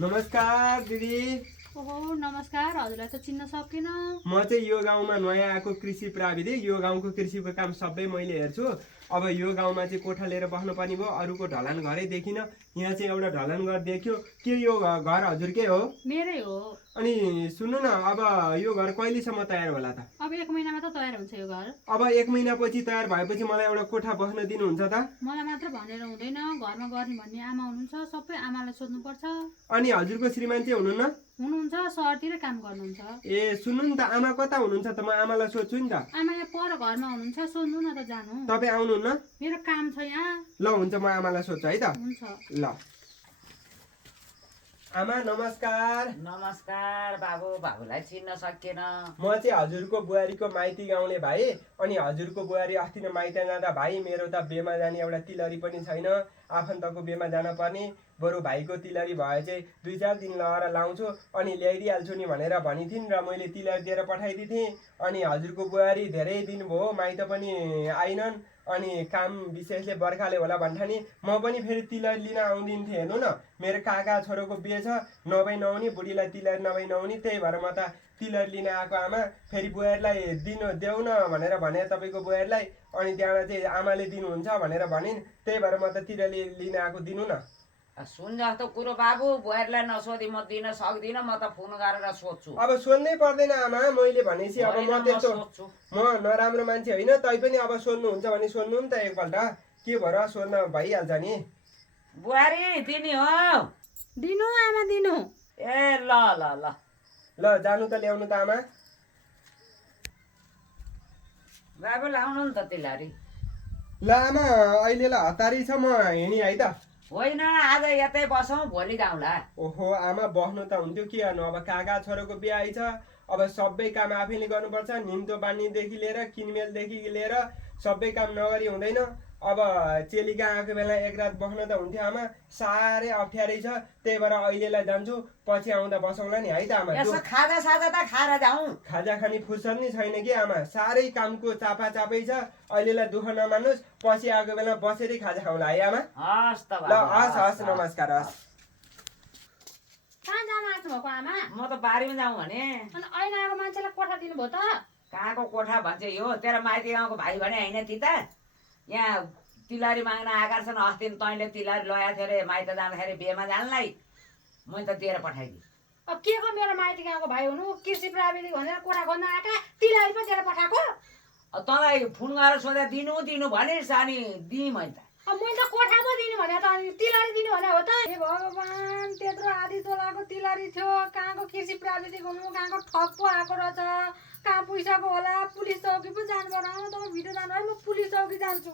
नमस्कार दिदी। ओहो नमस्कार। हजुरलाई त चिन्न सकिन। म चाहिँ यो गाउँमा नयाँ आएको कृषि प्राविधिक। यो गाउँको कृषिको काम सबै मैले हेर्छु। अब यो गाउँमा चाहिँ कोठा लिएर बस्नुपर्ने भयो। अरूको ढलान घरै देखिन। यहाँ चाहिँ एउटा ढलान घर देख्यो। के यो घर हजुरकै हो? मेरै हो। अनि सुन्नु न, अब यो घर कहिलेसम्म तयार होला त? अब 1 महिनामा त तयार हुन्छ यो घर। अब 1 महिनापछि तयार भएपछि मलाई एउटा कोठा बस्न दिनुहुन्छ त? मलाई मात्र भनेर हुँदैन, घरमा गर्ने भन्ने आमा हुनुहुन्छ, सबै आमालाई सोध्नुपर्छ। अनि हजुरको श्रीमान चाहिँ हुनुहुन्न? हुनुहुन्छ, सहरतिर काम गर्नुहुन्छ। ए सुन्नु नि त, आमा कता हुनुहुन्छ त? म आमालाई सोध्छु नि त। आमा यहाँ पर घरमा हुनुहुन्छ, सोध्नु न त जानु। तपाईँ आउनुहुन्न? मेरो काम छ यहाँ। ल हुन्छ, म आमालाई सोध्छु है त। हुन्छ। ल आमा नमस्कार। नमस्कार बाबु। बाबुलाई चिन्न सकिएन। म चाहिँ हजुरको बुहारीको माइती गाउँले भाइ। अनि हजुरको बुहारी अस्ति नै माइत जाँदा भाइ मेरो त बेमा जाने एउटा तिलरी पनि छैन। आफन्तको बेमा जान पर्ने। बरु भाइको तिलरी भए चाहिँ 2-4 दिन लगाएर लाउँछु अनि ल्याइदिइहाल्छु नि भनेर भनी थिइन् र मैले तिलरी दिएर पठाइदिएको थिएँ। अनि हजुरको बुहारी धेरै दिन भयो माइत पनि आइनन्। अनि काम विशेषले बर्खाले होला भन्ठानी म पनि फेरि तिलरी लिन आउँदिन्थेँ। हेर्नु न, मेरो काका छोरोको बिहे छ, नभई नहुने, बुढीलाई तिलरी नभई नहुने। त्यही भएर म त तिलरी लिन आएको आमा। फेरि बुहारीलाई देऊ न भनेर भने तपाईँको बुहारीलाई। अनि त्यहाँबाट चाहिँ आमाले दिनुहुन्छ भनेर भनिन्। त्यही भएर म त तिलरी लिन आएको। दिनु न। सुन जस्तो कुरो बाबु, बुहारीलाई नसोधी म दिन सक्दिनँ। म त फोन गरेर सोध्छु। अब सोध्नै पर्दैन आमा, मैले भनेपछि। अब म त्यस्तो म नराम्रो मान्छे होइन। तैपनि अब सोध्नुहुन्छ भने सोध्नु नि त एकपल्ट। के भएर सोध्न भइहाल्छ नि। बुहारी दिने हो? दिनु आमा दिनु। ए ल ल ल ल जानु त ल्याउनु त आमा। बाबु लाउनु नि त तिलरी। ल आमा अहिले ल हतारी छ, म हिँडी है त। होइन, आज यतै बसौँ, भोलि जाउँला। ओहो आमा बस्नु त हुन्थ्यो, के गर्नु। अब काका छोरोको बिहा आइछ। अब सबै काम आफैले गर्नुपर्छ। निम्तो बाँड्नेदेखि लिएर किनमेलदेखि लिएर सबै काम नगरी हुँदैन। अब चेलीका आएको बेला एक रात बस्न त हुन्थ्यो आमा। साह्रै अप्ठ्यारै छ। त्यही भएर अहिलेलाई जान्छु, पछि आउँदा बसौँला नि है त आमा। यसो खाजा साजा त खाएर जाउँ। खाजा खाने फुर्सद नै छैन कि आमा। साह्रै कामको चापै छ। अहिलेलाई दुःख नमान्नुहोस्, पछि आएको बेला बसेरै खाजा खाउँला है आमा। हस् त ल बाबु। हस् हस्, नमस्कार हस्। कहाँ जान आएको भएको आमा? म त बारीमा जाउँ भने। अनि ऐना आएको मान्छेलाई कोठा दिनुभयो त? कहाँको कोठा भन्छ यो? तेरो माइती गाउँको भाइ भने होइन ती त? यहाँ तिलरी माग्न आएका छन्। अस्ति तैँले तिलरी ल्याएको थियो अरे माइत जाँदाखेरि बेमा जानलाई। मैले त दिएर पठाइदिएँ। अब के को मेरो माइती गाउँको भाइ हुनु, कृषि प्राविधिक भनेर कोठा खोज्न आएका, तिलरी पो दिएर पठाएको? अब तँलाई फोन गरेर सोधा दिनु भनिस् अनि दिएँ मैले त। अब मैले त कोठा पो दिनु भने त, अनि तिलरी दिनु भने हो त? ए भगवान्, त्यत्रो आधी तोलाको तिलरी थियो। कहाँको कृषि प्राविधिक हुनु, कहाँको ठग पो आएको रहेछ। कहाँ पुगिसक्यो होला? पुलिस चौकी पो जानु पर्यो। तपाईँ भित्र जानु है, म पुलिस चौकी जान्छु।